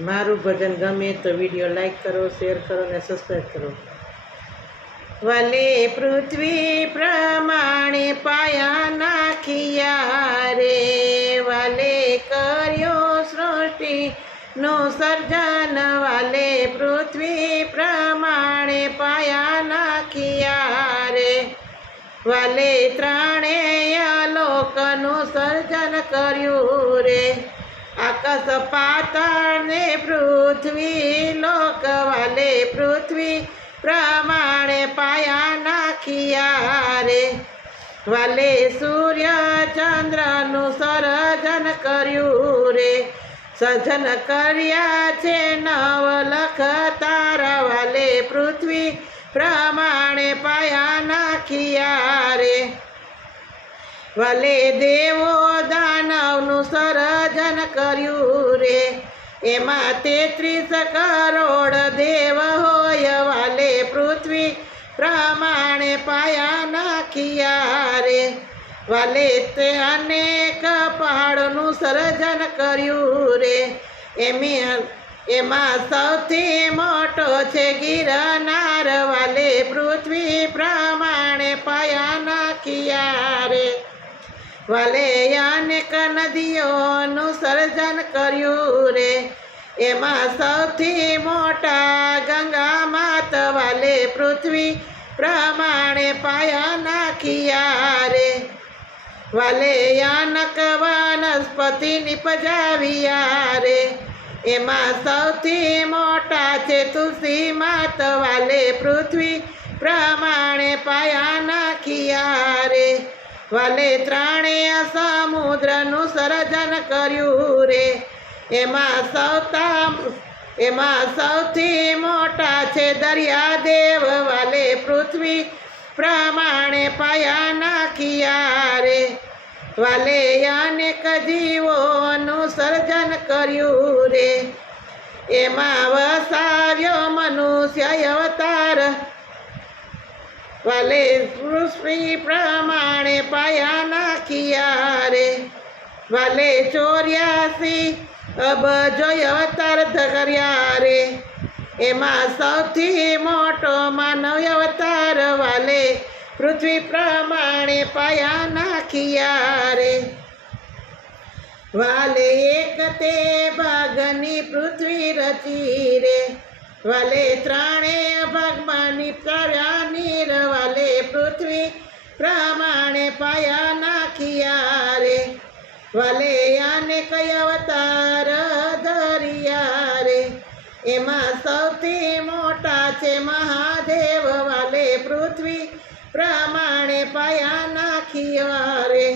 મારું ભજન ગમે તો વિડીયો લાઈક કરો, શેર કરો અને સબસ્ક્રાઈબ કરો. વાલે પૃથ્વી પ્રમાણે પાયા નાખિયા રે, વાલે કર્યો સૃષ્ટિનું સર્જન, વાલે પૃથ્વી પ્રમાણે પાયા નાખિયા રે, વાલે ત્રણેય લોકનું સર્જન કર્યું રે, આકાશ પાતાળ ને પૃથ્વી લોક, વાલે પૃથ્વી પ્રમાણે પાયા નાખિયા રે, વાલે સૂર્ય ચંદ્રનું સર્જન કર્યું રે, સર્જન કર્યા છે નવલખ તારા, વાલે પૃથ્વી પ્રમાણે પાયા નાખિયા રે, વાલે દેવો દાનવનું સર્જન કર્યું રે, એમાં 33 કરોડ દેવ હોય, વાલે પૃથ્વી પ્રમાણે પાયા નાખિયા રે, વાલે તે અનેક પહાડોનું સર્જન કર્યું રે, એમાં સૌથી મોટો છે ગિરનાર, વાલે પૃથ્વી પ્રમાણે પાયા નાખિયા રે, વાલે અનેક નદીઓનું સર્જન કર્યું રે, એમાં સૌથી મોટા ગંગા માત, વાલે પૃથ્વી પ્રમાણે પાયા નાખિયા રે, વાલે અનેક વનસ્પતિ નિપજાવ્યા રે, એમાં સૌથી મોટા છે તુલસી માત, વાલે પૃથ્વી પ્રમાણે પાયા નાખિયા રે, વાલે ત્રણેય સમુદ્રનું સર્જન કર્યું રે, એમાં સૌથી મોટા છે દરિયાદેવ, વાલે પૃથ્વી પ્રમાણે પાયા નાખિયા રે, વાલે અનેક જીવોનું સર્જન કર્યું રે, એમાં વસાવ્યો મનુષ્ય અવતાર, વાલે પૃથ્વી પ્રમાણે પાયા નાખિયા રે, વાલે 84 અબજો અવતાર કર્યા રે, એમાં સૌથી મોટો માનવ અવતાર, વાલે પૃથ્વી પ્રમાણે પાયા નાખિયા રે, વાલે એક તે ભાગની પૃથ્વી રચી રે, વાલે ત્રણેય ભાગમાં નિપટાવ્યા નીર, વાલે પૃથ્વી પ્રમાણે પાયા નાખિયા રે, વાલે અનેક અવતાર ધર્યા રે, એમાં સૌથી મોટા છે મહાદેવ, વાલે પૃથ્વી પ્રમાણે પાયા નાખિયા રે,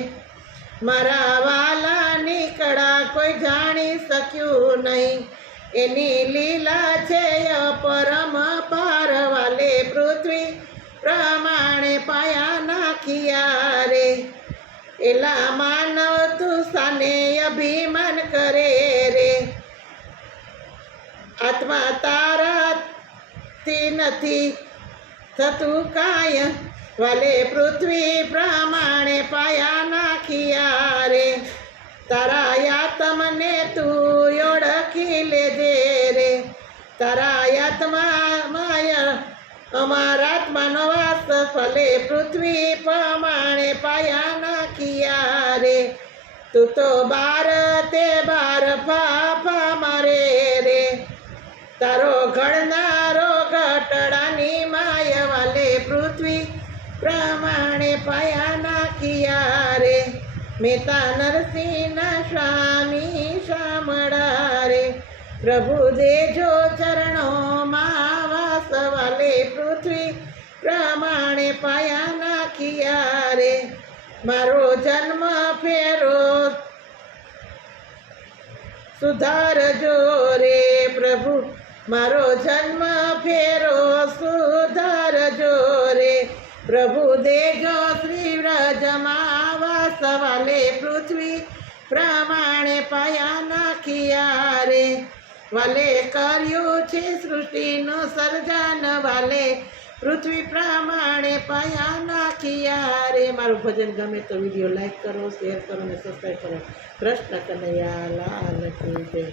મારા વાલાની કળા કોઈ જાણી શક્યું નહીં, એની લીલા છે પરમ પાર, વાલે પૃથ્વી પ્રમાણે પાયા નાખિયા રે, એલા માનવ તું સાને અભિમાન કરે રે, આત્મા તારાથી નથી થતું કાય, વાલે પૃથ્વી પ્રમાણે પાયા નાખિયા રે, તારા આત્મને તું ઓળખી લેજે રે, તારા આત્મામાં અમારા આત્માનો વાસ, ફલે પૃથ્વી પ્રમાણે પાયા નાખિયા રે, તું તો બાર તે બાર ફાફા મારે રે, તારો ઘડનારો ઘટડાની માય, વાલે પૃથ્વી પ્રમાણે પાયા નાખિયા રે, મેતા નરસિંહ સ્વામી શામળા રે, પ્રભુ દેજો ચરણોમાં વાસ, વાલે પૃથ્વી પ્રમાણે પાયા નાખિયા રે, મારો જન્મ ફેરો સુધારજો રે પ્રભુ, મારો જન્મ ફેરો સુધારજો રે, પ્રભુ દેજો શ્રી વ્રજમાં વાસ, વાલે પૃથ્વી પ્રમાણે પાયા નાખિયા રે, વાલે કર્યું છે સૃષ્ટિનું સર્જન, વાલે પૃથ્વી પ્રમાણે પાયા નાખિયા રે. મારું ભજન ગમે તો વિડીયો લાઈક કરો, શેર કરો અને સબસ્ક્રાઈબ કરો. કૃષ્ણ કનૈયા લાલ કી જય.